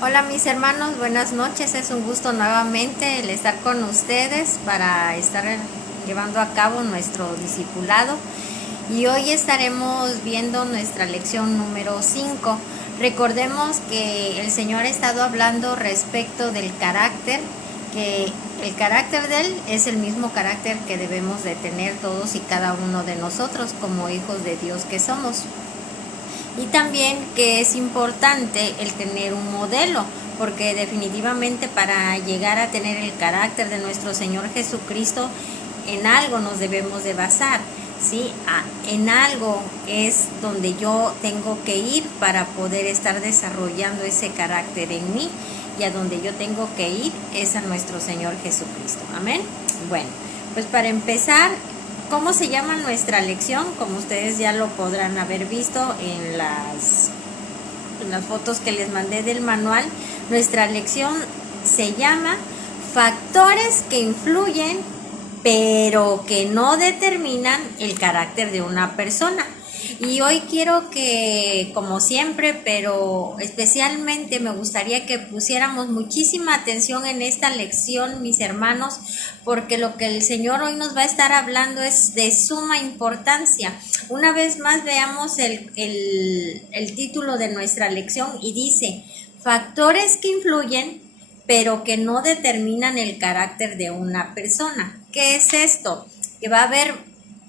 Hola mis hermanos, buenas noches. Es un gusto nuevamente el estar con ustedes para estar llevando a cabo nuestro discipulado. Y hoy estaremos viendo nuestra lección número 5. Recordemos que el Señor ha estado hablando respecto del carácter, que el carácter de Él es el mismo carácter que debemos de tener todos y cada uno de nosotros como hijos de Dios que somos. Y también que es importante el tener un modelo, porque definitivamente para llegar a tener el carácter de nuestro Señor Jesucristo, en algo nos debemos de basar, ¿sí? En algo es donde yo tengo que ir para poder estar desarrollando ese carácter en mí, y a donde yo tengo que ir es a nuestro Señor Jesucristo. Amén. Bueno, pues para empezar, ¿cómo se llama nuestra lección? Como ustedes ya lo podrán haber visto en las fotos que les mandé del manual, nuestra lección se llama Factores que influyen pero que no determinan el carácter de una persona. Y hoy quiero que, como siempre, pero especialmente me gustaría que pusiéramos muchísima atención en esta lección, mis hermanos, porque lo que el Señor hoy nos va a estar hablando es de suma importancia. Una vez más veamos el título de nuestra lección y dice, factores que influyen pero que no determinan el carácter de una persona. ¿Qué es esto? Que va a haber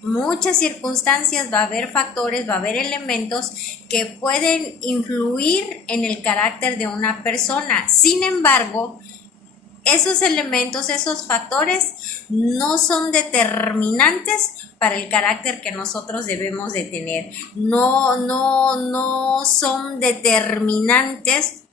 muchas circunstancias, va a haber factores, va a haber elementos que pueden influir en el carácter de una persona. Sin embargo, esos elementos, esos factores no son determinantes para el carácter que nosotros debemos de tener. No son determinantes.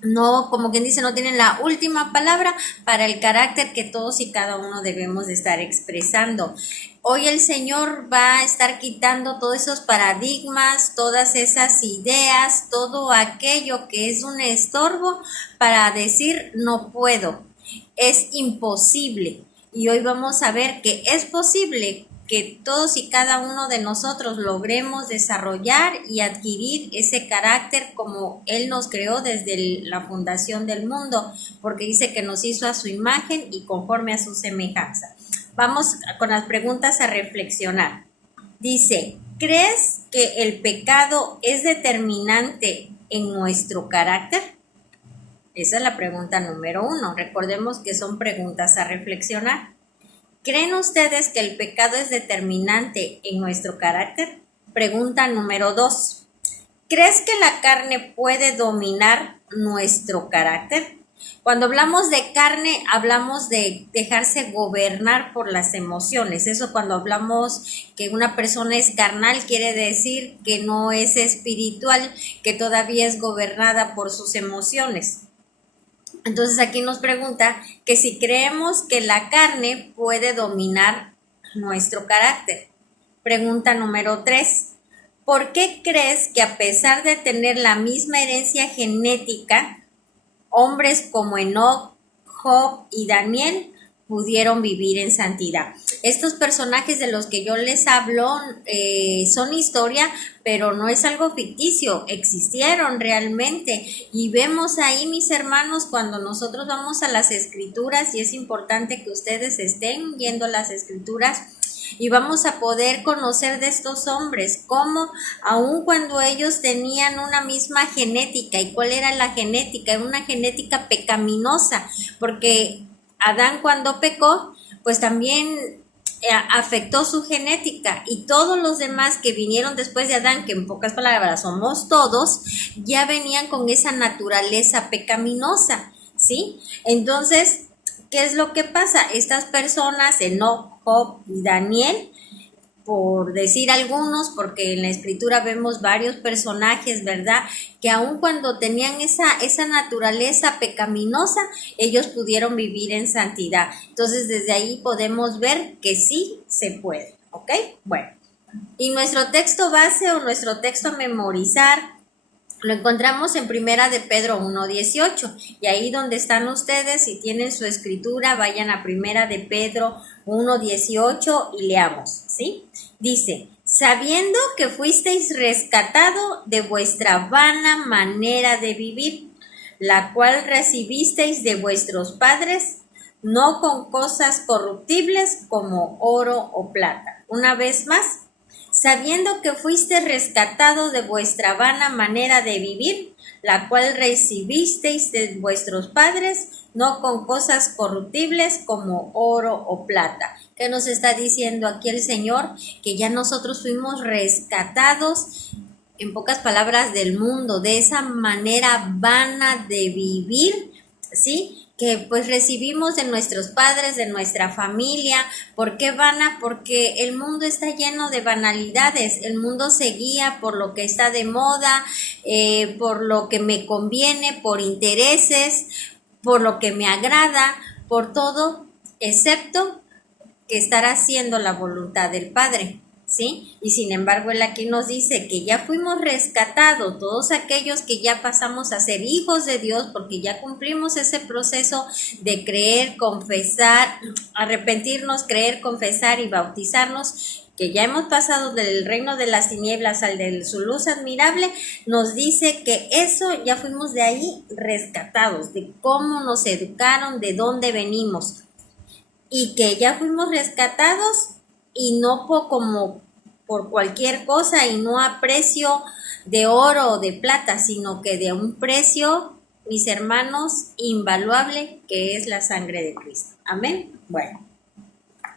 No, como quien dice, no tienen la última palabra para el carácter que todos y cada uno debemos de estar expresando. Hoy el Señor va a estar quitando todos esos paradigmas, todas esas ideas, todo aquello que es un estorbo para decir no puedo, es imposible. Y hoy vamos a ver que es posible que todos y cada uno de nosotros logremos desarrollar y adquirir ese carácter como Él nos creó desde la fundación del mundo, porque dice que nos hizo a su imagen y conforme a su semejanza. Vamos con las preguntas a reflexionar. Dice, ¿crees que el pecado es determinante en nuestro carácter? Esa es la pregunta número 1. Recordemos que son preguntas a reflexionar. ¿Creen ustedes que el pecado es determinante en nuestro carácter? Pregunta número 2. ¿Crees que la carne puede dominar nuestro carácter? Cuando hablamos de carne, hablamos de dejarse gobernar por las emociones. Eso cuando hablamos que una persona es carnal, quiere decir que no es espiritual, que todavía es gobernada por sus emociones. Entonces aquí nos pregunta que si creemos que la carne puede dominar nuestro carácter. Pregunta número 3. ¿Por qué crees que a pesar de tener la misma herencia genética, hombres como Enoc, Job y Daniel pudieron vivir en santidad? Estos personajes de los que yo les hablo son historia, pero no es algo ficticio, existieron realmente. Y vemos ahí, mis hermanos, cuando nosotros vamos a las escrituras, y es importante que ustedes estén viendo las escrituras, y vamos a poder conocer de estos hombres, cómo aun cuando ellos tenían una misma genética. ¿Y cuál era la genética? Era una genética pecaminosa, porque Adán cuando pecó, pues también afectó su genética, y todos los demás que vinieron después de Adán, que en pocas palabras somos todos, ya venían con esa naturaleza pecaminosa, ¿sí? Entonces, ¿qué es lo que pasa? Estas personas, Enoc, Job y Daniel, por decir algunos, porque en la escritura vemos varios personajes, ¿verdad? Que aun cuando tenían esa naturaleza pecaminosa, ellos pudieron vivir en santidad. Entonces, desde ahí podemos ver que sí se puede, ¿ok? Bueno, y nuestro texto base o nuestro texto a memorizar lo encontramos en Primera de Pedro 1:18, y ahí donde están ustedes, si tienen su escritura, vayan a Primera de Pedro 1:18 y leamos, ¿sí? Dice, sabiendo que fuisteis rescatado de vuestra vana manera de vivir, la cual recibisteis de vuestros padres, no con cosas corruptibles como oro o plata. Una vez más, sabiendo que fuiste rescatado de vuestra vana manera de vivir, la cual recibisteis de vuestros padres, no con cosas corruptibles como oro o plata. ¿Qué nos está diciendo aquí el Señor? Que ya nosotros fuimos rescatados, en pocas palabras, del mundo, de esa manera vana de vivir, ¿sí? Que pues recibimos de nuestros padres, de nuestra familia. ¿Por qué vana? Porque el mundo está lleno de banalidades, el mundo se guía por lo que está de moda, por lo que me conviene, por intereses, por lo que me agrada, por todo, excepto que estar haciendo la voluntad del Padre, ¿sí? Y sin embargo, él aquí nos dice que ya fuimos rescatados, todos aquellos que ya pasamos a ser hijos de Dios, porque ya cumplimos ese proceso de creer, confesar, arrepentirnos, creer, confesar y bautizarnos, que ya hemos pasado del reino de las tinieblas al de su luz admirable. Nos dice que eso ya fuimos de ahí rescatados, de cómo nos educaron, de dónde venimos, y que ya fuimos rescatados y no como por cualquier cosa y no a precio de oro o de plata, sino que de un precio, mis hermanos, invaluable, que es la sangre de Cristo. Amén. Bueno,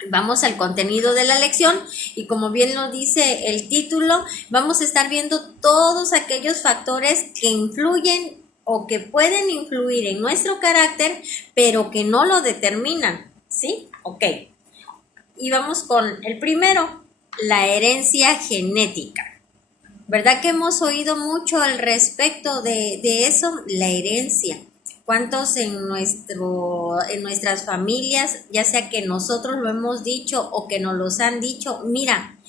vamos al contenido de la lección y como bien lo dice el título, vamos a estar viendo todos aquellos factores que influyen o que pueden influir en nuestro carácter, pero que no lo determinan. ¿Sí? Ok. Y vamos con el primero, la herencia genética. ¿Verdad que hemos oído mucho al respecto de eso? La herencia. ¿Cuántos en nuestras familias, ya sea que nosotros lo hemos dicho o que nos los han dicho, mira,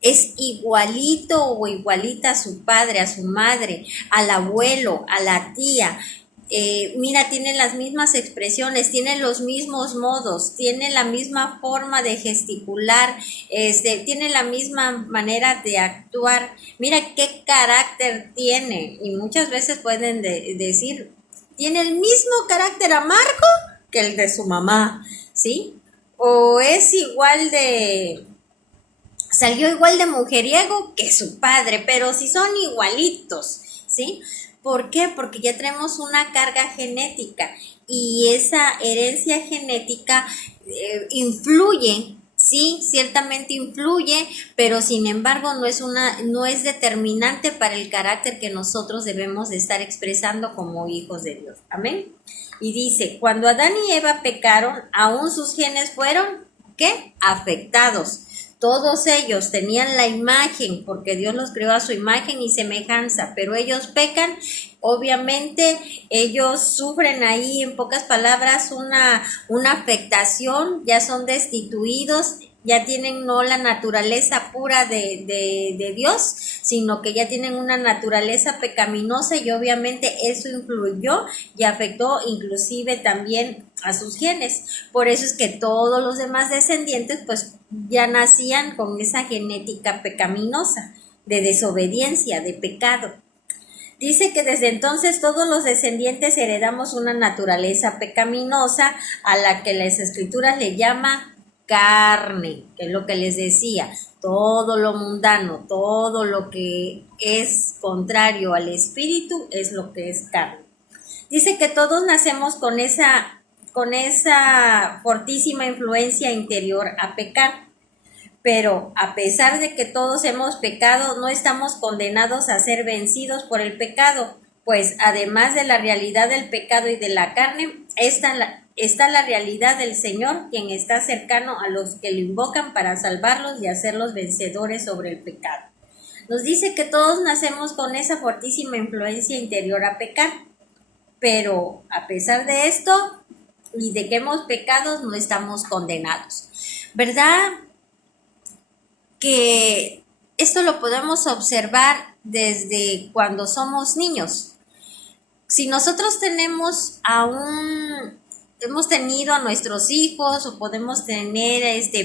es igualito o igualita a su padre, a su madre, al abuelo, a la tía? Mira, tiene las mismas expresiones, tiene los mismos modos, tiene la misma forma de gesticular, tiene la misma manera de actuar. Mira qué carácter tiene. Y muchas veces pueden decir, tiene el mismo carácter amargo que el de su mamá, ¿sí? O es salió igual de mujeriego que su padre, pero si son igualitos, ¿sí? ¿Por qué? Porque ya tenemos una carga genética y esa herencia genética influye, sí, ciertamente influye, pero sin embargo no es determinante para el carácter que nosotros debemos de estar expresando como hijos de Dios. Amén. Y dice, cuando Adán y Eva pecaron, aún sus genes fueron, ¿qué? Afectados. Todos ellos tenían la imagen, porque Dios los creó a su imagen y semejanza, pero ellos pecan. Obviamente ellos sufren ahí, en pocas palabras, una afectación, ya son destituidos, ya tienen no la naturaleza pura de Dios, sino que ya tienen una naturaleza pecaminosa y obviamente eso influyó y afectó inclusive también a sus genes. Por eso es que todos los demás descendientes pues ya nacían con esa genética pecaminosa, de desobediencia, de pecado. Dice que desde entonces todos los descendientes heredamos una naturaleza pecaminosa a la que las escrituras le llama carne, que es lo que les decía, todo lo mundano, todo lo que es contrario al espíritu es lo que es carne. Dice que todos nacemos con esa fortísima influencia interior a pecar, pero a pesar de que todos hemos pecado, no estamos condenados a ser vencidos por el pecado, pues además de la realidad del pecado y de la carne, está la realidad del Señor, quien está cercano a los que lo invocan para salvarlos y hacerlos vencedores sobre el pecado. Nos dice que todos nacemos con esa fortísima influencia interior a pecar, pero a pesar de esto y de que hemos pecado, no estamos condenados. ¿Verdad? Que esto lo podemos observar desde cuando somos niños. Si nosotros hemos tenido a nuestros hijos o podemos tener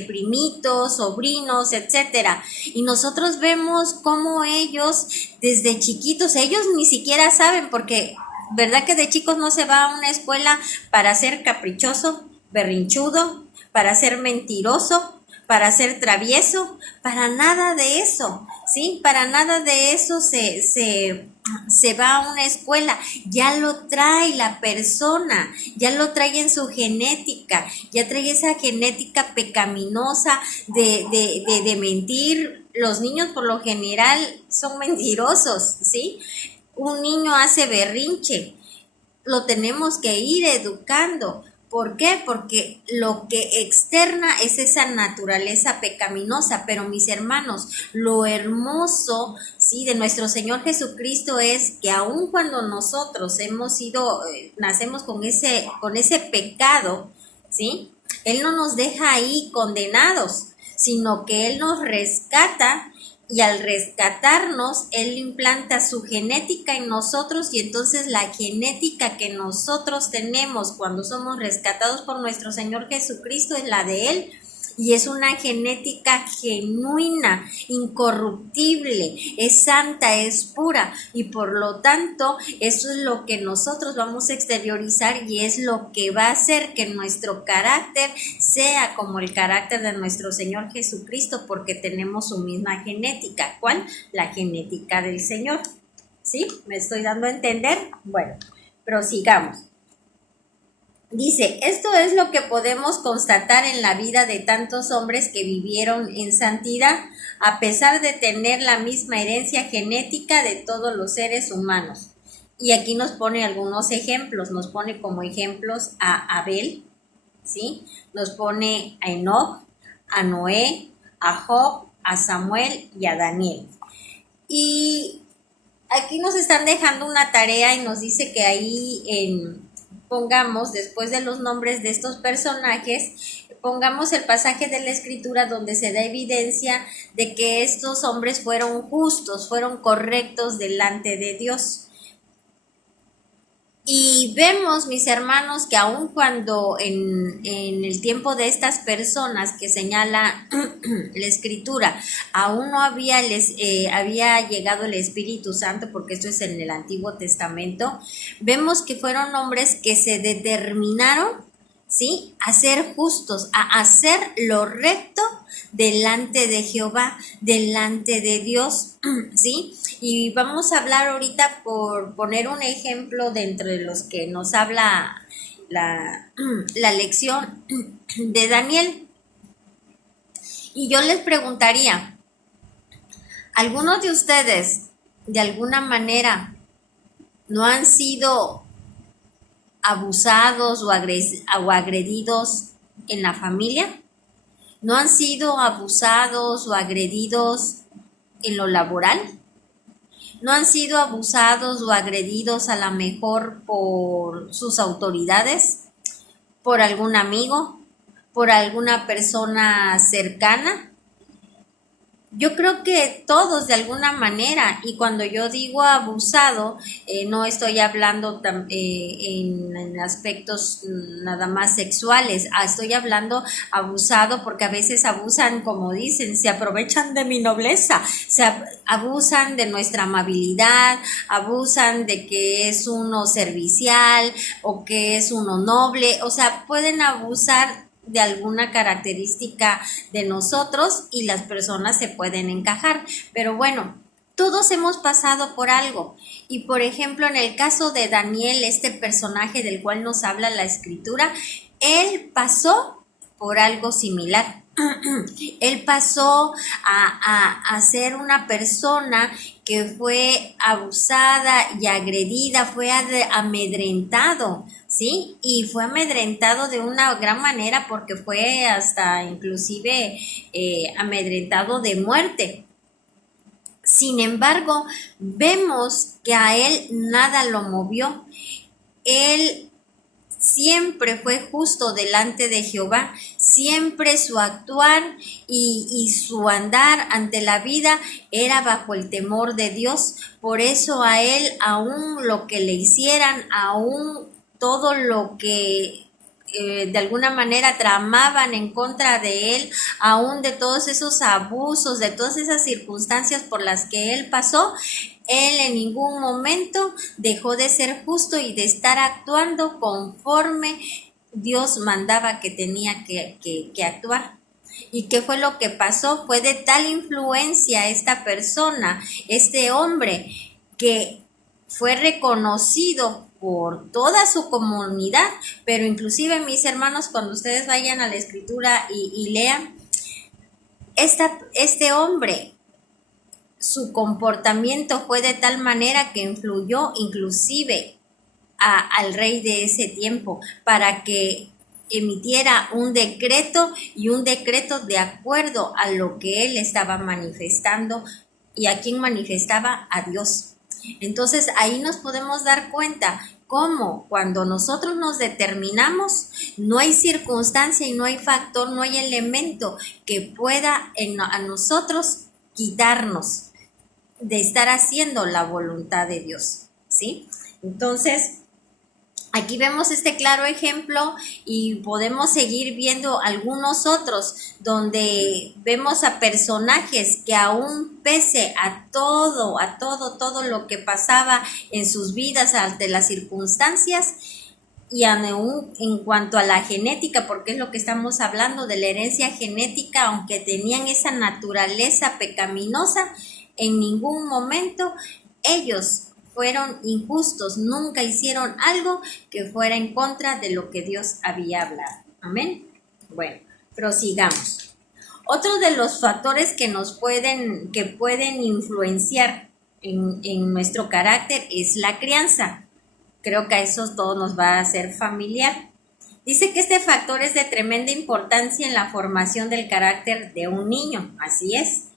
primitos, sobrinos, etcétera, y nosotros vemos cómo ellos desde chiquitos, ellos ni siquiera saben porque ¿Verdad que de chicos no se va a una escuela para ser caprichoso, berrinchudo, para ser mentiroso, para ser travieso? Para nada de eso, ¿sí? Para nada de eso se va a una escuela. Ya lo trae la persona, ya lo trae en su genética, ya trae esa genética pecaminosa de mentir. Los niños por lo general son mentirosos, ¿sí? Un niño hace berrinche, lo tenemos que ir educando. ¿Por qué? Porque lo que externa es esa naturaleza pecaminosa, pero mis hermanos, lo hermoso, sí, de nuestro Señor Jesucristo es que aun cuando nosotros hemos sido, nacemos con ese pecado, sí, Él no nos deja ahí condenados, sino que Él nos rescata, y al rescatarnos, Él implanta su genética en nosotros, y entonces la genética que nosotros tenemos cuando somos rescatados por nuestro Señor Jesucristo es la de Él. Y es una genética genuina, incorruptible, es santa, es pura, y por lo tanto eso es lo que nosotros vamos a exteriorizar, y es lo que va a hacer que nuestro carácter sea como el carácter de nuestro Señor Jesucristo, porque tenemos su misma genética. ¿Cuál? La genética del Señor. ¿Sí? ¿Me estoy dando a entender? Bueno, prosigamos. Dice, esto es lo que podemos constatar en la vida de tantos hombres que vivieron en santidad, a pesar de tener la misma herencia genética de todos los seres humanos. Y aquí nos pone algunos ejemplos, nos pone como ejemplos a Abel, ¿sí? Nos pone a Enoc, a Noé, a Job, a Samuel y a Daniel. Y aquí nos están dejando una tarea y nos dice que ahí pongamos, después de los nombres de estos personajes, pongamos el pasaje de la Escritura donde se da evidencia de que estos hombres fueron justos, fueron correctos delante de Dios. Y vemos, mis hermanos, que aun cuando en el tiempo de estas personas que señala la Escritura, aún no había llegado el Espíritu Santo, porque esto es en el Antiguo Testamento, vemos que fueron hombres que se determinaron, ¿sí?, a ser justos, a hacer lo recto delante de Jehová, delante de Dios, ¿sí? Y vamos a hablar ahorita, por poner un ejemplo de entre los que nos habla la lección de Daniel. Y yo les preguntaría, ¿algunos de ustedes de alguna manera no han sido abusados o agredidos en la familia? ¿No han sido abusados o agredidos en lo laboral? ¿No han sido abusados o agredidos a lo mejor por sus autoridades, por algún amigo, por alguna persona cercana? Yo creo que todos de alguna manera, y cuando yo digo abusado, no estoy hablando en aspectos nada más sexuales, estoy hablando abusado porque a veces abusan, como dicen, se aprovechan de mi nobleza, abusan de nuestra amabilidad, abusan de que es uno servicial o que es uno noble, o sea, pueden abusar de alguna característica de nosotros y las personas se pueden encajar. Pero bueno, todos hemos pasado por algo. Y por ejemplo, en el caso de Daniel, este personaje del cual nos habla la Escritura, él pasó por algo similar. Él pasó a ser una persona que fue abusada y agredida, fue amedrentado, ¿sí? Y fue amedrentado de una gran manera, porque fue hasta inclusive amedrentado de muerte. Sin embargo, vemos que a él nada lo movió. Él siempre fue justo delante de Jehová, siempre su actuar y su andar ante la vida era bajo el temor de Dios. Por eso a él, aún lo que le hicieran, aún todo lo que de alguna manera tramaban en contra de él, aún de todos esos abusos, de todas esas circunstancias por las que él pasó, él en ningún momento dejó de ser justo y de estar actuando conforme Dios mandaba que tenía que actuar. ¿Y qué fue lo que pasó? Fue de tal influencia esta persona, este hombre, que fue reconocido por toda su comunidad, pero inclusive mis hermanos, cuando ustedes vayan a la escritura y lean, este hombre, su comportamiento fue de tal manera que influyó inclusive al rey de ese tiempo para que emitiera un decreto, y un decreto de acuerdo a lo que él estaba manifestando. ¿Y a quién manifestaba? A Dios. Entonces ahí nos podemos dar cuenta cómo cuando nosotros nos determinamos, no hay circunstancia y no hay factor, no hay elemento que pueda a nosotros quitarnos de estar haciendo la voluntad de Dios, ¿sí? Entonces, aquí vemos este claro ejemplo y podemos seguir viendo algunos otros donde vemos a personajes que aún pese a todo lo que pasaba en sus vidas ante las circunstancias y aún en cuanto a la genética, porque es lo que estamos hablando de la herencia genética, aunque tenían esa naturaleza pecaminosa, en ningún momento ellos fueron injustos, nunca hicieron algo que fuera en contra de lo que Dios había hablado. Amén. Bueno, prosigamos. Otro de los factores que pueden influenciar en nuestro carácter es la crianza. Creo que a eso todo nos va a ser familiar. Dice que este factor es de tremenda importancia en la formación del carácter de un niño. Así es.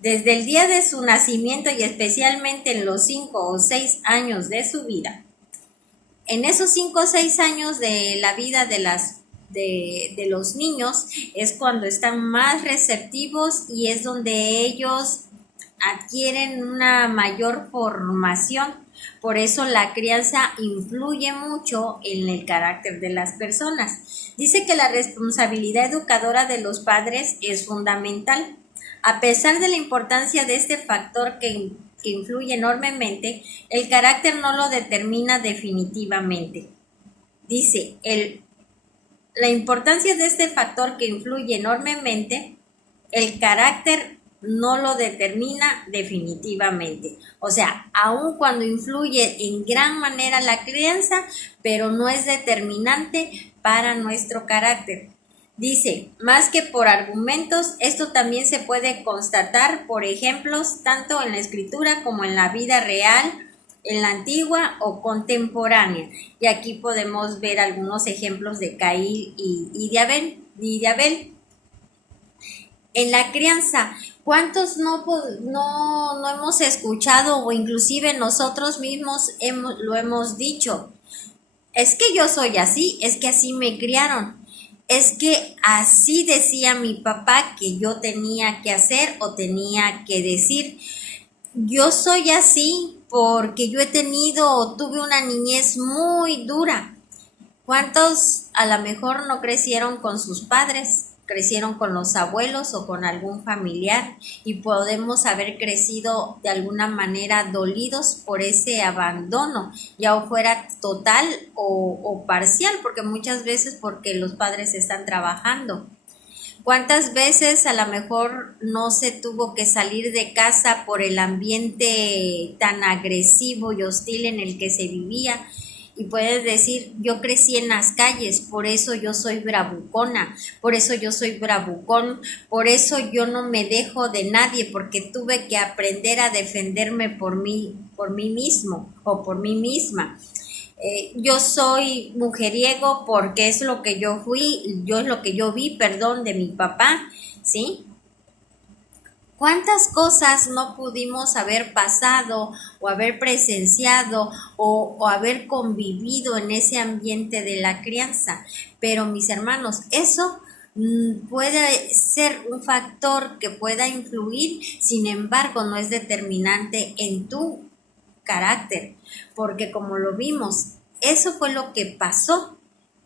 Desde el día de su nacimiento y especialmente en los 5 o 6 años de su vida. En esos 5 o 6 años de la vida de los niños es cuando están más receptivos y es donde ellos adquieren una mayor formación. Por eso la crianza influye mucho en el carácter de las personas. Dice que la responsabilidad educadora de los padres es fundamental. A pesar de la importancia de este factor que influye enormemente, el carácter no lo determina definitivamente. Dice, la importancia de este factor que influye enormemente, el carácter no lo determina definitivamente. O sea, aun cuando influye en gran manera la crianza, pero no es determinante para nuestro carácter. Dice, más que por argumentos, esto también se puede constatar por ejemplos tanto en la escritura como en la vida real, en la antigua o contemporánea. Y aquí podemos ver algunos ejemplos de Caín y de Abel. En la crianza, ¿cuántos no hemos escuchado o inclusive nosotros mismos lo hemos dicho? Es que yo soy así, es que así me criaron. Es que así decía mi papá que yo tenía que hacer o tenía que decir. Yo soy así porque yo tuve una niñez muy dura. ¿Cuántos a lo mejor no crecieron con sus padres? Crecieron con los abuelos o con algún familiar y podemos haber crecido de alguna manera dolidos por ese abandono, ya fuera total o parcial, porque muchas veces porque los padres están trabajando. ¿Cuántas veces a lo mejor no se tuvo que salir de casa por el ambiente tan agresivo y hostil en el que se vivía? Y puedes decir, yo crecí en las calles, por eso yo soy bravucona, por eso yo soy bravucón, por eso yo no me dejo de nadie, porque tuve que aprender a defenderme por mí mismo o por mí misma. Yo soy mujeriego porque es lo que yo es lo que yo vi, de mi papá, ¿sí? ¿Cuántas cosas no pudimos haber pasado o haber presenciado o haber convivido en ese ambiente de la crianza? Pero mis hermanos, eso puede ser un factor que pueda influir, sin embargo, no es determinante en tu carácter, porque como lo vimos, eso fue lo que pasó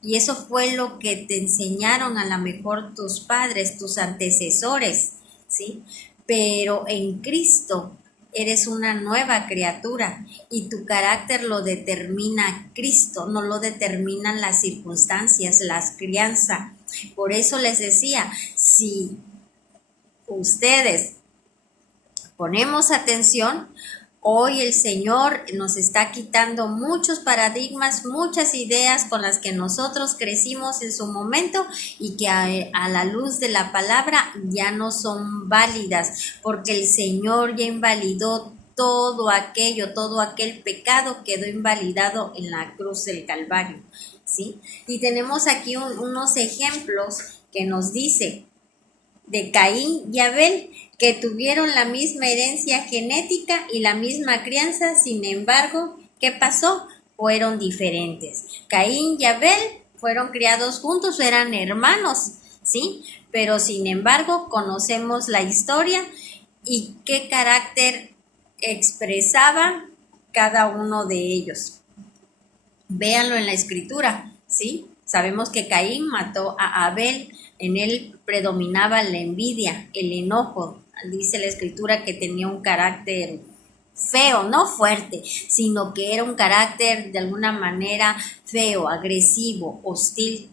y eso fue lo que te enseñaron a lo mejor tus padres, tus antecesores, ¿sí? Pero en Cristo eres una nueva criatura y tu carácter lo determina Cristo, no lo determinan las circunstancias, las crianzas. Por eso les decía, si ustedes ponemos atención, hoy el Señor nos está quitando muchos paradigmas, muchas ideas con las que nosotros crecimos en su momento y que a la luz de la palabra ya no son válidas, porque el Señor ya invalidó todo aquello, todo aquel pecado quedó invalidado en la cruz del Calvario, ¿sí? Y tenemos aquí unos ejemplos que nos dice de Caín y Abel, que tuvieron la misma herencia genética y la misma crianza, sin embargo, ¿qué pasó? Fueron diferentes. Caín y Abel fueron criados juntos, eran hermanos, ¿sí? Pero sin embargo, conocemos la historia y qué carácter expresaba cada uno de ellos. Véanlo en la escritura, ¿sí? Sabemos que Caín mató a Abel, en él predominaba la envidia, el enojo. Dice la escritura que tenía un carácter feo, no fuerte, sino que era un carácter de alguna manera feo, agresivo, hostil.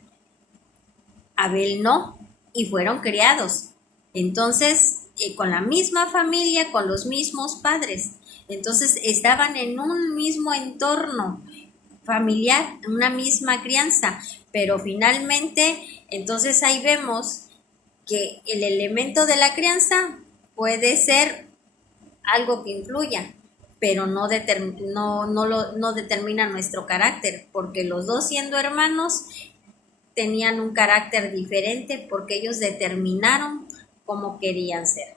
Abel no, y fueron criados. Entonces, con la misma familia, con los mismos padres. Entonces, estaban en un mismo entorno familiar, una misma crianza, pero finalmente, entonces ahí vemos que el elemento de la crianza puede ser algo que influya, pero no determina nuestro carácter, porque los dos siendo hermanos tenían un carácter diferente porque ellos determinaron cómo querían ser.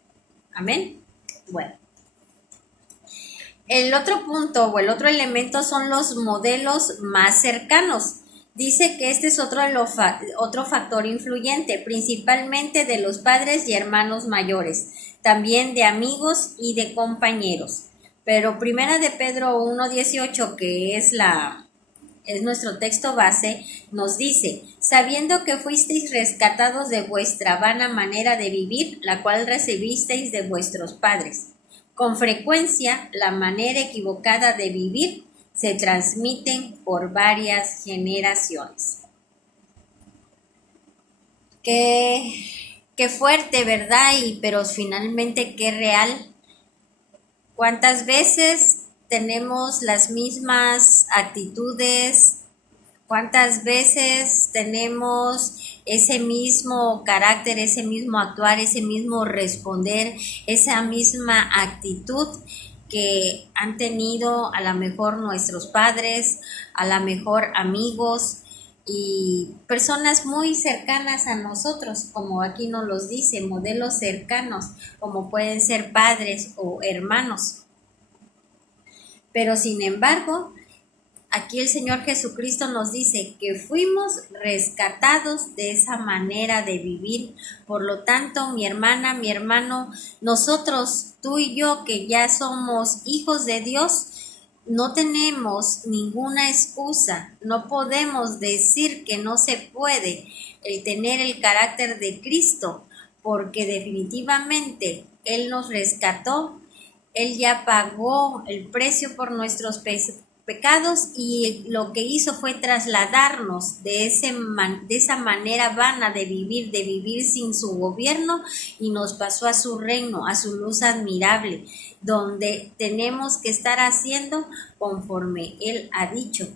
Amén. Bueno. El otro punto o el otro elemento son los modelos más cercanos. Dice que este es otro factor influyente, principalmente de los padres y hermanos mayores, también de amigos y de compañeros. Pero Primera de Pedro 1:18, que es nuestro texto base, nos dice: sabiendo que fuisteis rescatados de vuestra vana manera de vivir, la cual recibisteis de vuestros padres. Con frecuencia, la manera equivocada de vivir se transmiten por varias generaciones. Qué fuerte, ¿verdad? Pero finalmente qué real. ¿Cuántas veces tenemos las mismas actitudes? ¿Cuántas veces tenemos ese mismo carácter, ese mismo actuar, ese mismo responder, esa misma actitud que han tenido a lo mejor nuestros padres, a lo mejor amigos y personas muy cercanas a nosotros, como aquí nos los dice, modelos cercanos, como pueden ser padres o hermanos? Pero sin embargo, aquí el Señor Jesucristo nos dice que fuimos rescatados de esa manera de vivir. Por lo tanto, mi hermana, mi hermano, nosotros, tú y yo, que ya somos hijos de Dios, no tenemos ninguna excusa. No podemos decir que no se puede tener el carácter de Cristo, porque definitivamente Él nos rescató. Él ya pagó el precio por nuestros pecados y lo que hizo fue trasladarnos de esa manera vana de vivir sin su gobierno, y nos pasó a su reino, a su luz admirable, donde tenemos que estar haciendo conforme Él ha dicho.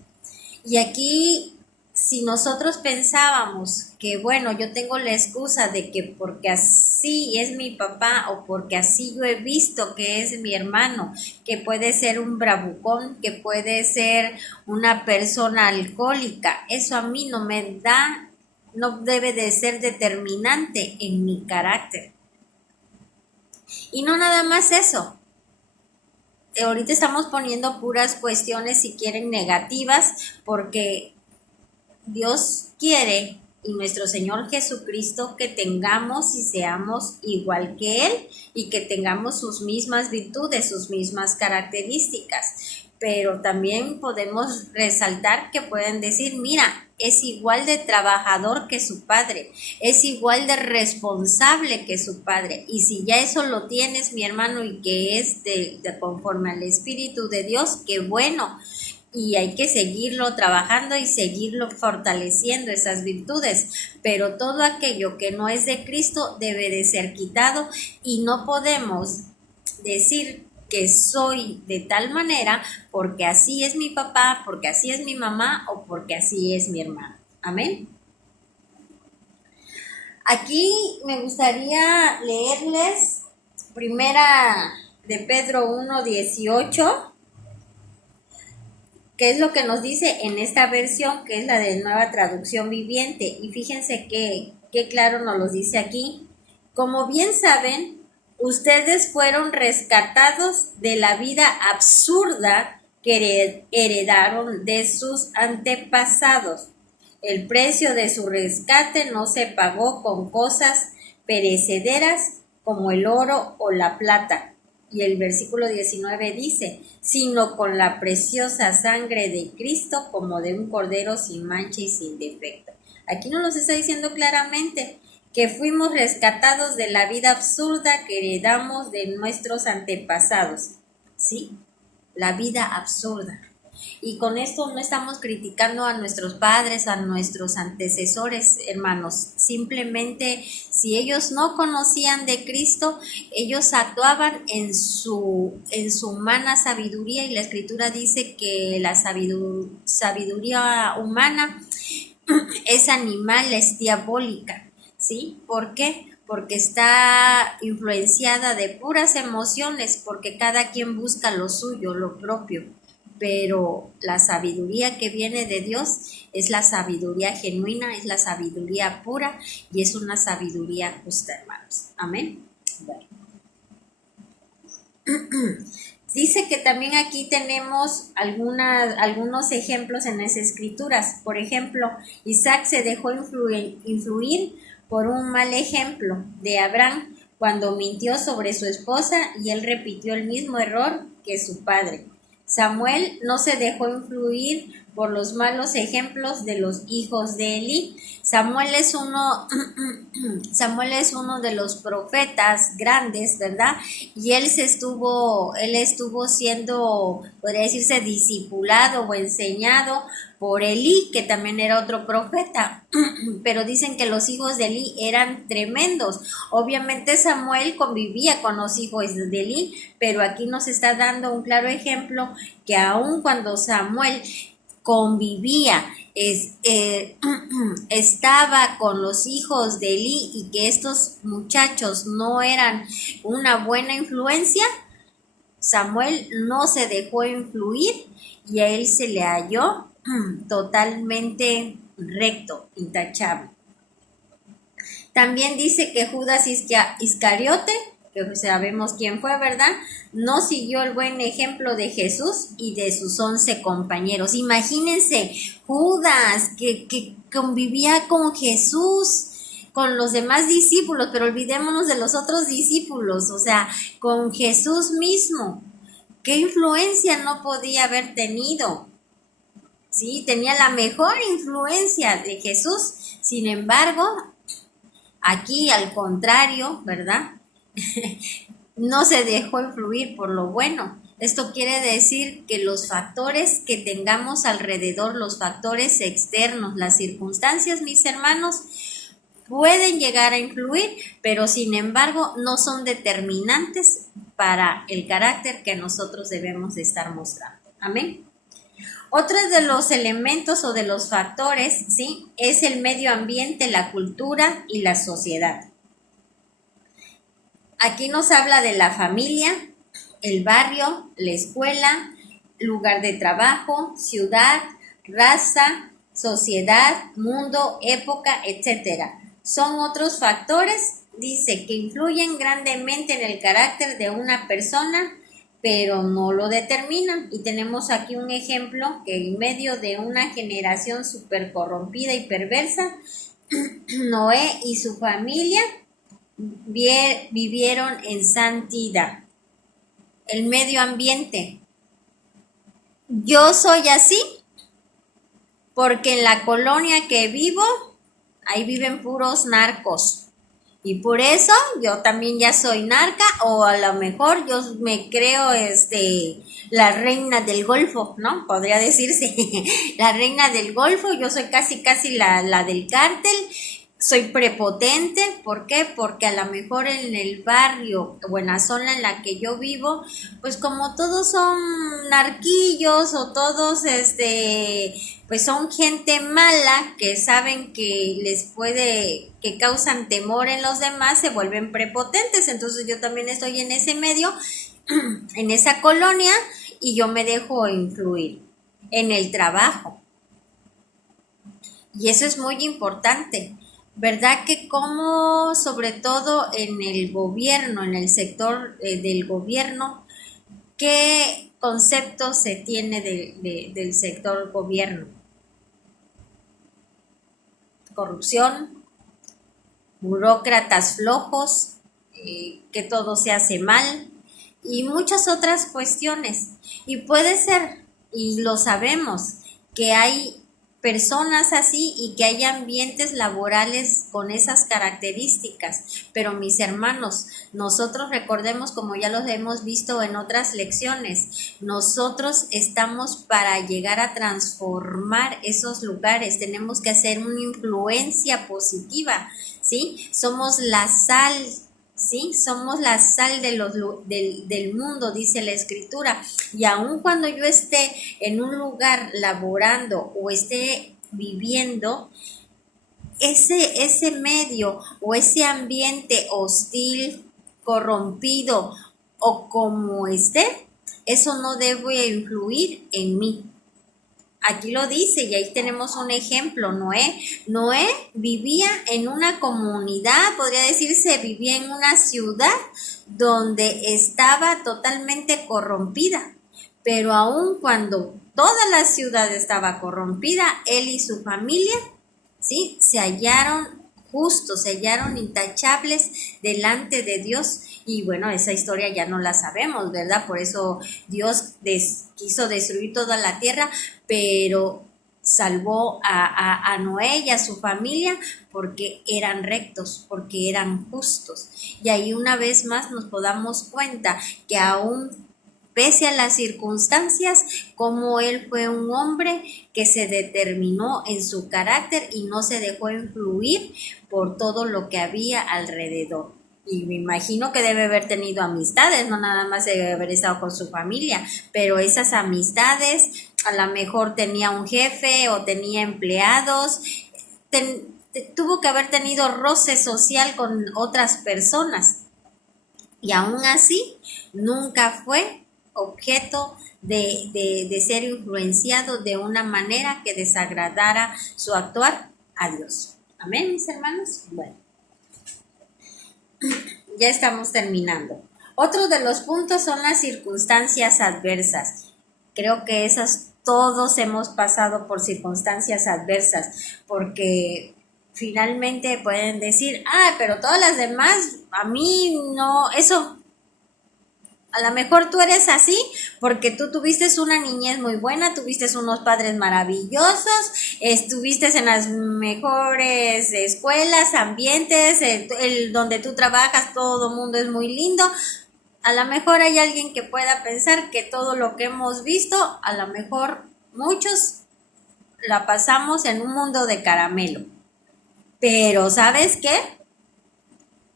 Y aquí, si nosotros pensábamos que, bueno, yo tengo la excusa de que porque así es mi papá o porque así yo he visto que es mi hermano, que puede ser un bravucón, que puede ser una persona alcohólica, eso a mí no debe de ser determinante en mi carácter. Y no nada más eso. Ahorita estamos poniendo puras cuestiones, si quieren, negativas, porque Dios quiere, y nuestro Señor Jesucristo, que tengamos y seamos igual que Él y que tengamos sus mismas virtudes, sus mismas características. pero también podemos resaltar que pueden decir, mira, es igual de trabajador que su padre, es igual de responsable que su padre. Y si ya eso lo tienes, mi hermano, y que es de conforme al Espíritu de Dios, qué bueno. Y hay que seguirlo trabajando y seguirlo fortaleciendo esas virtudes, pero todo aquello que no es de Cristo debe de ser quitado y no podemos decir que soy de tal manera porque así es mi papá, porque así es mi mamá o porque así es mi hermano. Amén. Aquí me gustaría leerles primera de Pedro 1:18, que es lo que nos dice en esta versión, que es la de Nueva Traducción Viviente. Y fíjense que claro nos lo dice aquí. Como bien saben, ustedes fueron rescatados de la vida absurda que heredaron de sus antepasados. El precio de su rescate no se pagó con cosas perecederas como el oro o la plata. Y el versículo 19 dice, sino con la preciosa sangre de Cristo como de un cordero sin mancha y sin defecto. Aquí nos está diciendo claramente que fuimos rescatados de la vida absurda que heredamos de nuestros antepasados. ¿Sí? La vida absurda. Y con esto no estamos criticando a nuestros padres, a nuestros antecesores, hermanos. Simplemente, si ellos no conocían de Cristo, ellos actuaban en su humana sabiduría, y la Escritura dice que la sabiduría humana es animal, es diabólica. ¿Sí? ¿Por qué? Porque está influenciada de puras emociones, porque cada quien busca lo suyo, lo propio. Pero la sabiduría que viene de Dios es la sabiduría genuina, es la sabiduría pura y es una sabiduría justa, hermanos. Amén. Bueno. Dice que también aquí tenemos algunos ejemplos en las escrituras. Por ejemplo, Isaac se dejó influir por un mal ejemplo de Abraham cuando mintió sobre su esposa y él repitió el mismo error que su padre. Samuel no se dejó influir por los malos ejemplos de los hijos de Elí. Samuel es uno de los profetas grandes, ¿verdad? Y él estuvo siendo, podría decirse, discipulado o enseñado por Elí, que también era otro profeta. Pero dicen que los hijos de Elí eran tremendos. Obviamente Samuel convivía con los hijos de Elí, pero aquí nos está dando un claro ejemplo que aun cuando Samuel convivía, estaba con los hijos de Elí y que estos muchachos no eran una buena influencia, Samuel no se dejó influir y a él se le halló totalmente recto, intachable. También dice que Judas Iscariote, que sabemos quién fue, ¿verdad?, no siguió el buen ejemplo de Jesús y de sus 11 compañeros. Imagínense, Judas, que convivía con Jesús, con los demás discípulos, pero olvidémonos de los otros discípulos, o sea, con Jesús mismo. ¿Qué influencia no podía haber tenido? Sí, tenía la mejor influencia de Jesús. Sin embargo, aquí al contrario, ¿verdad? No se dejó influir por lo bueno. Esto quiere decir que los factores que tengamos alrededor, los factores externos, las circunstancias, mis hermanos, pueden llegar a influir, pero sin embargo no son determinantes para el carácter que nosotros debemos de estar mostrando. Amén. Otro de los elementos o de los factores, ¿sí?, es el medio ambiente, la cultura y la sociedad. Aquí nos habla de la familia, el barrio, la escuela, lugar de trabajo, ciudad, raza, sociedad, mundo, época, etc. Son otros factores, dice, que influyen grandemente en el carácter de una persona, pero no lo determinan. Y tenemos aquí un ejemplo que en medio de una generación súper corrompida y perversa, Noé y su familia vivieron en santidad. El medio ambiente. Yo soy así porque en la colonia que vivo, ahí viven puros narcos. Y por eso yo también ya soy narca, o a lo mejor yo me creo la reina del Golfo, ¿no? Podría decirse la reina del Golfo. Yo soy casi la del cártel. Soy prepotente. ¿Por qué? Porque a lo mejor en el barrio o en la zona en la que yo vivo, pues como todos son narquillos o todos pues son gente mala que saben que les puede, que causan temor en los demás, se vuelven prepotentes. Entonces yo también estoy en ese medio, en esa colonia, y yo me dejo influir en el trabajo. Y eso es muy importante, ¿verdad? Que como sobre todo en el gobierno, en el sector del gobierno, ¿qué concepto se tiene del sector gobierno? Corrupción, burócratas flojos, que todo se hace mal y muchas otras cuestiones. Y puede ser, y lo sabemos, que hay personas así y que hay ambientes laborales con esas características. Pero mis hermanos, nosotros recordemos, como ya los hemos visto en otras lecciones, nosotros estamos para llegar a transformar esos lugares, tenemos que hacer una influencia positiva, ¿sí? Somos la sal. Sí, somos la sal del mundo, dice la escritura. Y aun cuando yo esté en un lugar laborando o esté viviendo, ese medio o ese ambiente hostil, corrompido o como esté, eso no debe influir en mí. Aquí lo dice, y ahí tenemos un ejemplo, Noé. Noé vivía en una comunidad, podría decirse, vivía en una ciudad donde estaba totalmente corrompida. Pero aun cuando toda la ciudad estaba corrompida, él y su familia, ¿sí?, se hallaron justos, se hallaron intachables delante de Dios. Y bueno, esa historia ya no la sabemos, ¿verdad? Por eso Dios quiso destruir toda la tierra, pero salvó a Noé y a su familia porque eran rectos, porque eran justos. Y ahí una vez más nos podamos cuenta que aún pese a las circunstancias, como él fue un hombre que se determinó en su carácter y no se dejó influir por todo lo que había alrededor. Y me imagino que debe haber tenido amistades, no nada más debe haber estado con su familia, pero esas amistades, a lo mejor tenía un jefe o tenía empleados, tuvo que haber tenido roce social con otras personas. Y aún así, nunca fue objeto de ser influenciado de una manera que desagradara su actuar a Dios. Amén, mis hermanos. Bueno, ya estamos terminando. Otro de los puntos son las circunstancias adversas. Creo que esas todos hemos pasado por circunstancias adversas, porque finalmente pueden decir, pero todas las demás, a mí no, eso. A lo mejor tú eres así porque tú tuviste una niñez muy buena, tuviste unos padres maravillosos, estuviste en las mejores escuelas, ambientes, donde tú trabajas, todo el mundo es muy lindo. A lo mejor hay alguien que pueda pensar que todo lo que hemos visto, a lo mejor muchos la pasamos en un mundo de caramelo. Pero ¿sabes qué?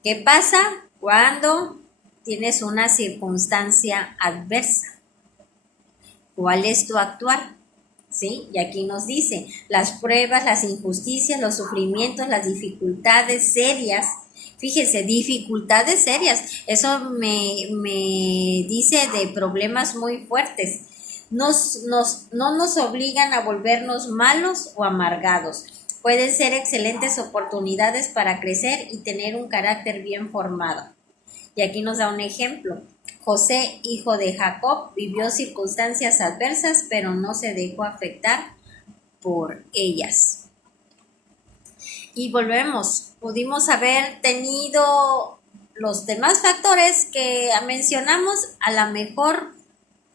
¿Qué pasa cuando tienes una circunstancia adversa? ¿Cuál es tu actuar? ¿Sí? Y aquí nos dice, las pruebas, las injusticias, los sufrimientos, las dificultades serias. Fíjese, dificultades serias. Eso me dice de problemas muy fuertes. No nos obligan a volvernos malos o amargados. Pueden ser excelentes oportunidades para crecer y tener un carácter bien formado. Y aquí nos da un ejemplo. José, hijo de Jacob, vivió circunstancias adversas, pero no se dejó afectar por ellas. Y volvemos, pudimos haber tenido los demás factores que mencionamos, a lo mejor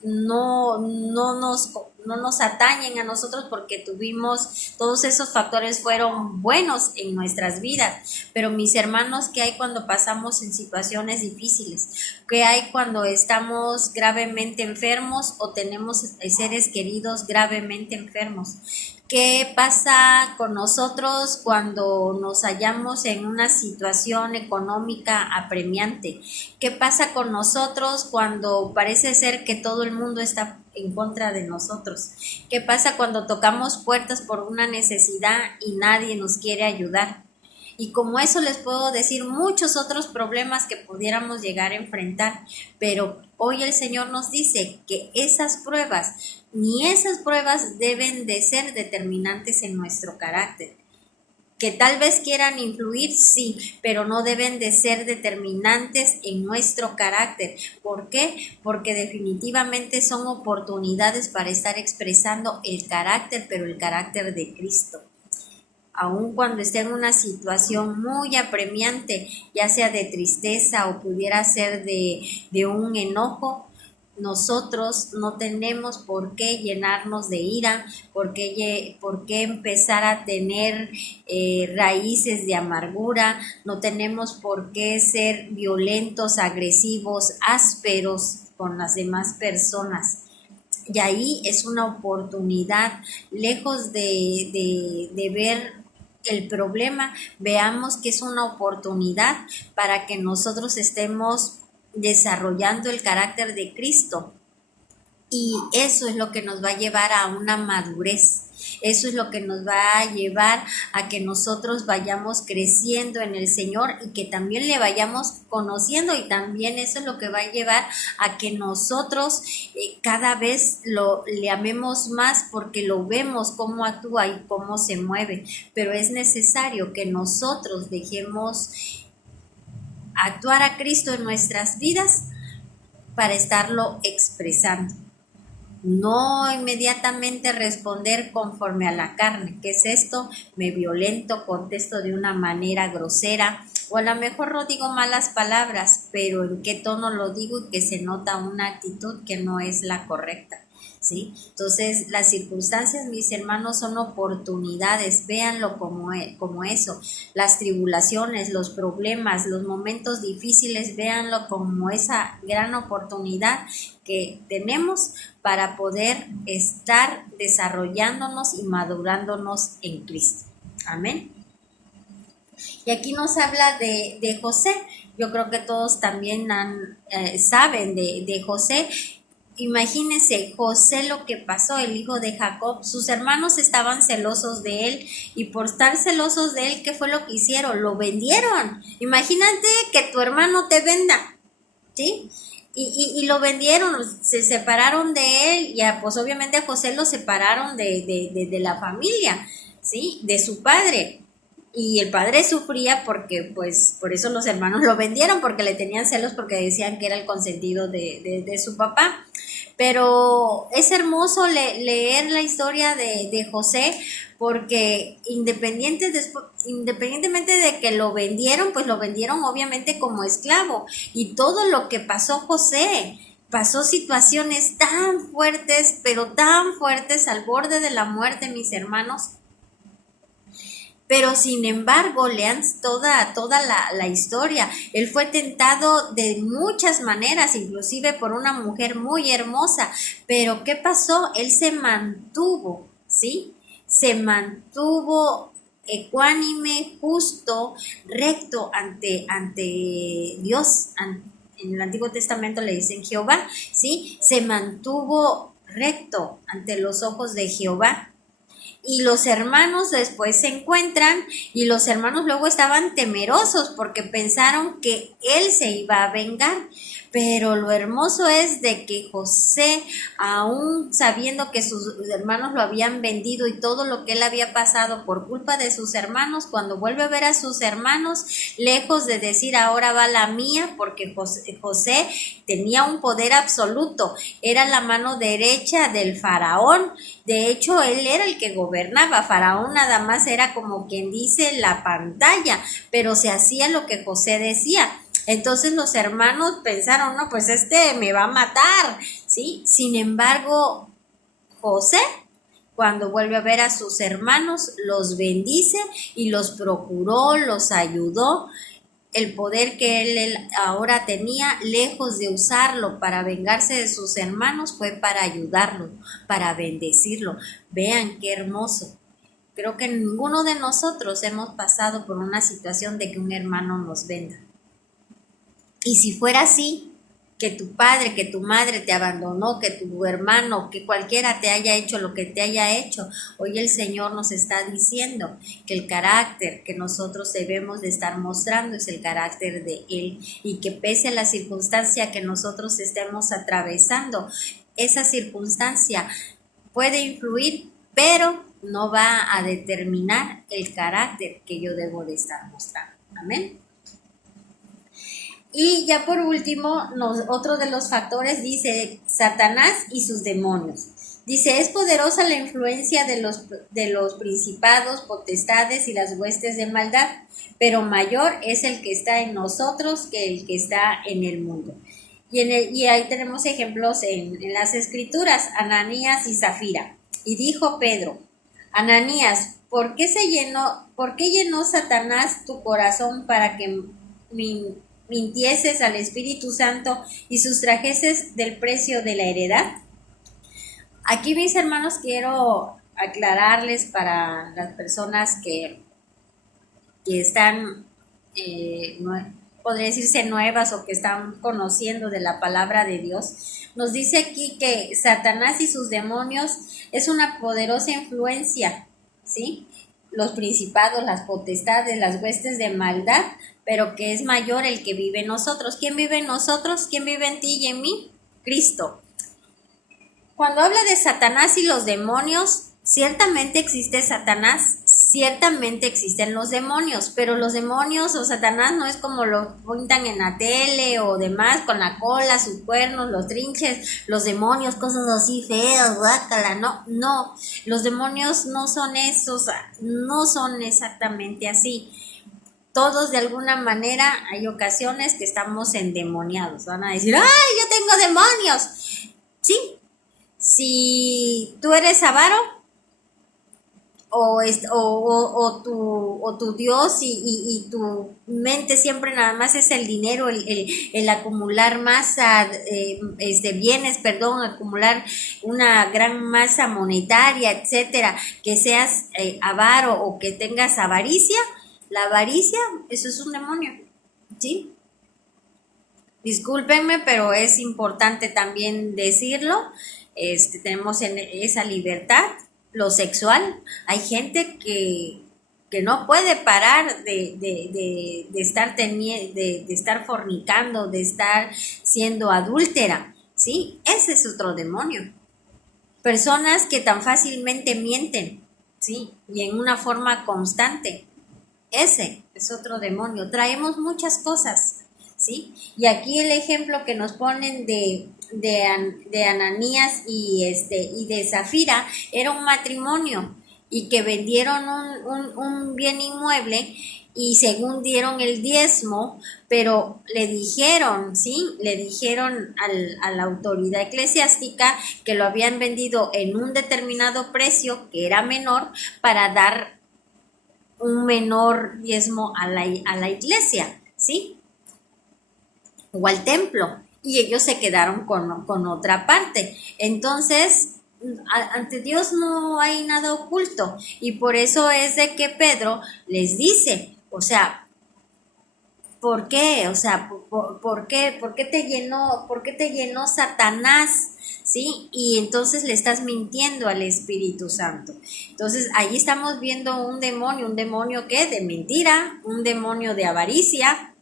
no nos no nos atañen a nosotros porque todos esos factores fueron buenos en nuestras vidas. Pero mis hermanos, ¿qué hay cuando pasamos en situaciones difíciles? ¿Qué hay cuando estamos gravemente enfermos o tenemos seres queridos gravemente enfermos? ¿Qué pasa con nosotros cuando nos hallamos en una situación económica apremiante? ¿Qué pasa con nosotros cuando parece ser que todo el mundo está en contra de nosotros? ¿Qué pasa cuando tocamos puertas por una necesidad y nadie nos quiere ayudar? Y como eso les puedo decir muchos otros problemas que pudiéramos llegar a enfrentar, pero hoy el Señor nos dice que esas pruebas deben de ser determinantes en nuestro carácter. Que tal vez quieran influir, sí, pero no deben de ser determinantes en nuestro carácter. ¿Por qué? Porque definitivamente son oportunidades para estar expresando el carácter, pero el carácter de Cristo. Aun cuando esté en una situación muy apremiante, ya sea de tristeza o pudiera ser de un enojo, nosotros no tenemos por qué llenarnos de ira, por qué empezar a tener raíces de amargura, no tenemos por qué ser violentos, agresivos, ásperos con las demás personas. Y ahí es una oportunidad, lejos de ver el problema, veamos que es una oportunidad para que nosotros estemos desarrollando el carácter de Cristo. Y eso es lo que nos va a llevar a una madurez. Eso es lo que nos va a llevar a que nosotros vayamos creciendo en el Señor y que también le vayamos conociendo, y también eso es lo que va a llevar a que nosotros cada vez le amemos más porque lo vemos cómo actúa y cómo se mueve. Pero es necesario que nosotros dejemos actuar a Cristo en nuestras vidas para estarlo expresando. No inmediatamente responder conforme a la carne. ¿Qué es esto? Me violento, contesto de una manera grosera, o a lo mejor no digo malas palabras, pero en qué tono lo digo y que se nota una actitud que no es la correcta, ¿sí? Entonces, las circunstancias, mis hermanos, son oportunidades, véanlo como eso. Las tribulaciones, los problemas, los momentos difíciles, véanlo como esa gran oportunidad que tenemos para poder estar desarrollándonos y madurándonos en Cristo. Amén. Y aquí nos habla de José. Yo creo que todos también saben de José. Imagínense José lo que pasó, el hijo de Jacob. Sus hermanos estaban celosos de él, y por estar celosos de él, ¿qué fue lo que hicieron? Lo vendieron. Imagínate que tu hermano te venda, ¿sí? Y lo vendieron, se separaron de él, y pues obviamente a José lo separaron de la familia, ¿sí? De su padre. Y el padre sufría porque, pues, por eso los hermanos lo vendieron, porque le tenían celos, porque decían que era el consentido de su papá. Pero es hermoso leer la historia de José, porque independientemente de que lo vendieron, pues lo vendieron obviamente como esclavo. Y todo lo que pasó José, pasó situaciones tan fuertes, pero tan fuertes, al borde de la muerte, mis hermanos. Pero sin embargo, lean toda la historia. Él fue tentado de muchas maneras, inclusive por una mujer muy hermosa. Pero ¿qué pasó? Él se mantuvo, ¿sí? Se mantuvo ecuánime, justo, recto ante Dios. En el Antiguo Testamento le dicen Jehová, ¿sí? Se mantuvo recto ante los ojos de Jehová. Y los hermanos después se encuentran, y los hermanos luego estaban temerosos porque pensaron que él se iba a vengar. Pero lo hermoso es de que José, aún sabiendo que sus hermanos lo habían vendido y todo lo que él había pasado por culpa de sus hermanos, cuando vuelve a ver a sus hermanos, lejos de decir ahora va la mía, porque José tenía un poder absoluto, era la mano derecha del faraón. De hecho, él era el que gobernaba. Faraón nada más era como quien dice la pantalla, pero se hacía lo que José decía. Entonces los hermanos pensaron, no, pues me va a matar, ¿sí? Sin embargo, José, cuando vuelve a ver a sus hermanos, los bendice y los procuró, los ayudó. El poder que él ahora tenía, lejos de usarlo para vengarse de sus hermanos, fue para ayudarlo, para bendecirlo. Vean qué hermoso. Creo que ninguno de nosotros hemos pasado por una situación de que un hermano nos venda. Y si fuera así, que tu padre, que tu madre te abandonó, que tu hermano, que cualquiera te haya hecho lo que te haya hecho, hoy el Señor nos está diciendo que el carácter que nosotros debemos de estar mostrando es el carácter de Él, y que pese a la circunstancia que nosotros estemos atravesando, esa circunstancia puede influir, pero no va a determinar el carácter que yo debo de estar mostrando. Amén. Y ya por último, otro de los factores dice Satanás y sus demonios. Dice, es poderosa la influencia de los principados, potestades y las huestes de maldad, pero mayor es el que está en nosotros que el que está en el mundo. Y ahí tenemos ejemplos en las escrituras, Ananías y Zafira. Y dijo Pedro, Ananías, ¿por qué llenó Satanás tu corazón para que mintieses al Espíritu Santo y sustrajeses del precio de la heredad? Aquí, mis hermanos, quiero aclararles para las personas que están, podría decirse nuevas, o que están conociendo de la palabra de Dios. Nos dice aquí que Satanás y sus demonios es una poderosa influencia, ¿sí? Los principados, las potestades, las huestes de maldad, pero que es mayor el que vive en nosotros. ¿Quién vive en nosotros? ¿Quién vive en ti y en mí? Cristo. Cuando habla de Satanás y los demonios, ciertamente existe Satanás, ciertamente existen los demonios, pero los demonios o Satanás no es como lo pintan en la tele o demás, con la cola, sus cuernos, los trinches, los demonios, cosas así feas, guácala, no, los demonios no son esos, no son exactamente así. Todos de alguna manera hay ocasiones que estamos endemoniados. Van a decir, ¡ay, yo tengo demonios! Sí, si tú eres avaro o tu Dios y tu mente siempre nada más es el dinero, el acumular masa, bienes, acumular una gran masa monetaria, etcétera, que seas avaro o que tengas avaricia. La avaricia, eso es un demonio, ¿sí? Discúlpenme, pero es importante también decirlo. Tenemos esa libertad. Lo sexual, hay gente que no puede parar de estar fornicando, de estar siendo adúltera, ¿sí? Ese es otro demonio. Personas que tan fácilmente mienten, ¿sí? Y en una forma constante. Ese es otro demonio. Traemos muchas cosas, ¿sí? Y aquí el ejemplo que nos ponen de Ananías y de Zafira era un matrimonio, y que vendieron un bien inmueble, y según dieron el diezmo, pero le dijeron, ¿sí? Le dijeron a la autoridad eclesiástica que lo habían vendido en un determinado precio que era menor, para dar un menor diezmo a la iglesia, ¿sí? O al templo, y ellos se quedaron con otra parte. Entonces, ante Dios no hay nada oculto, y por eso es de que Pedro les dice, o sea, ¿por qué? O sea, ¿por qué te llenó Satanás? ¿Sí? Y entonces le estás mintiendo al Espíritu Santo. Entonces, ahí estamos viendo un demonio ¿qué? De mentira, un demonio de avaricia,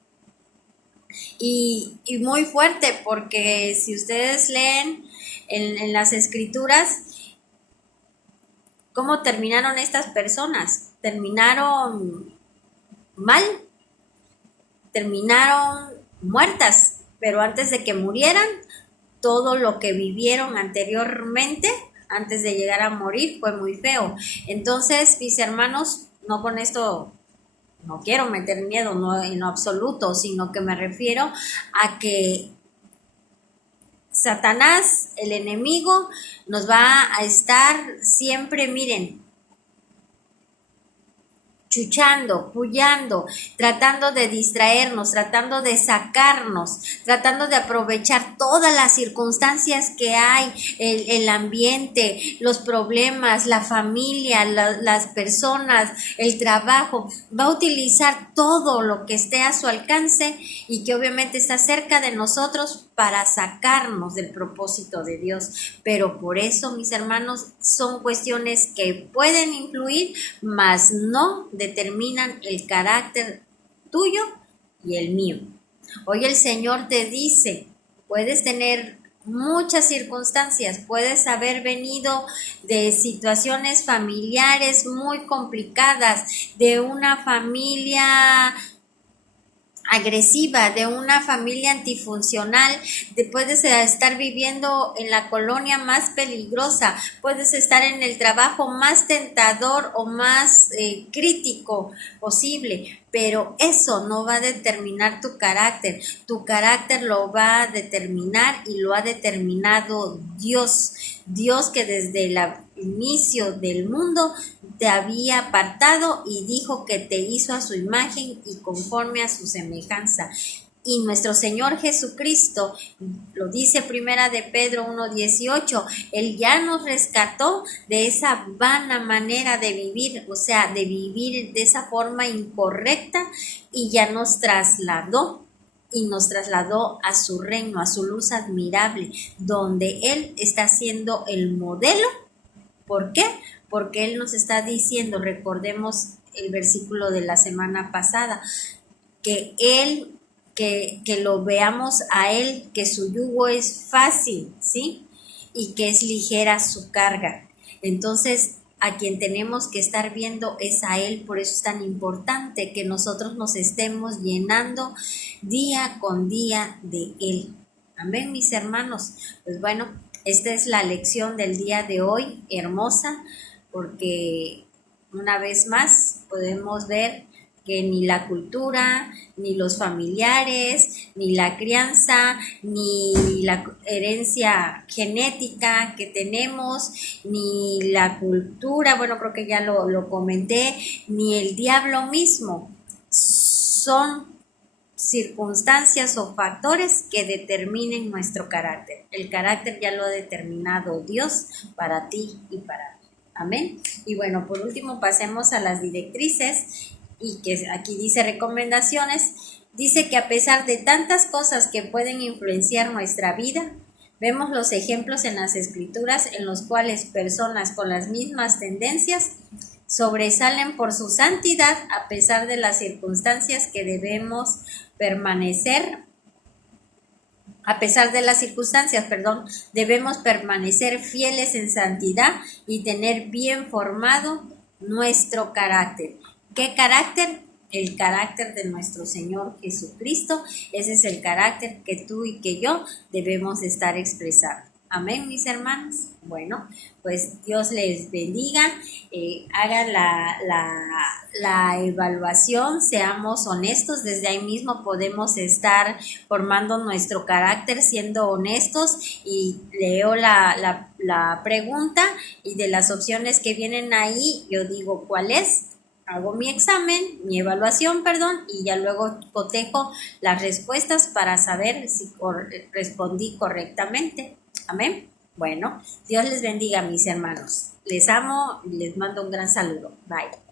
y muy fuerte, porque si ustedes leen en las escrituras, ¿cómo terminaron estas personas? Terminaron mal, terminaron muertas, pero antes de que murieran, todo lo que vivieron anteriormente, antes de llegar a morir, fue muy feo. Entonces, mis hermanos, no con esto, no quiero meter miedo, no en lo absoluto, sino que me refiero a que Satanás, el enemigo, nos va a estar siempre, miren, chuchando, puyando, tratando de distraernos, tratando de sacarnos, tratando de aprovechar todas las circunstancias que hay, el ambiente, los problemas, la familia, las personas, el trabajo. Va a utilizar todo lo que esté a su alcance y que obviamente está cerca de nosotros para sacarnos del propósito de Dios. Pero por eso, mis hermanos, son cuestiones que pueden influir, mas no determinan el carácter tuyo y el mío. Hoy el Señor te dice, puedes tener muchas circunstancias, puedes haber venido de situaciones familiares muy complicadas, de una familia agresiva, de una familia antifuncional, puedes estar viviendo en la colonia más peligrosa, puedes estar en el trabajo más tentador o más crítico posible, pero eso no va a determinar tu carácter lo va a determinar y lo ha determinado Dios que desde el inicio del mundo te había apartado y dijo que te hizo a su imagen y conforme a su semejanza. Y nuestro Señor Jesucristo, lo dice Primera de Pedro 1:18, Él ya nos rescató de esa vana manera de vivir, o sea, de vivir de esa forma incorrecta, y ya nos trasladó a su reino, a su luz admirable, donde Él está siendo el modelo. ¿Por qué? Porque Él nos está diciendo, recordemos el versículo de la semana pasada, que lo veamos a Él, que su yugo es fácil, ¿sí? Y que es ligera su carga. Entonces, a quien tenemos que estar viendo es a Él, por eso es tan importante que nosotros nos estemos llenando día con día de Él. Amén, mis hermanos. Pues bueno, esta es la lección del día de hoy, hermosa, porque una vez más podemos ver que ni la cultura, ni los familiares, ni la crianza, ni la herencia genética que tenemos, ni la cultura, bueno, creo que ya lo comenté, ni el diablo mismo, son circunstancias o factores que determinen nuestro carácter. El carácter ya lo ha determinado Dios para ti y para mí. Amén. Y bueno, por último pasemos a las directrices, y que aquí dice recomendaciones. Dice que a pesar de tantas cosas que pueden influenciar nuestra vida, vemos los ejemplos en las Escrituras en los cuales personas con las mismas tendencias sobresalen por su santidad a pesar de las circunstancias que debemos permanecer. A pesar de las circunstancias, debemos permanecer fieles en santidad y tener bien formado nuestro carácter. ¿Qué carácter? El carácter de nuestro Señor Jesucristo. Ese es el carácter que tú y que yo debemos estar expresando. Amén, mis hermanos. Bueno, pues Dios les bendiga. Hagan la evaluación, seamos honestos. Desde ahí mismo podemos estar formando nuestro carácter siendo honestos. Y leo la pregunta, y de las opciones que vienen ahí, yo digo cuál es. Hago mi examen, mi evaluación, y ya luego cotejo las respuestas para saber si respondí correctamente. Amén. Bueno, Dios les bendiga, mis hermanos. Les amo y les mando un gran saludo. Bye.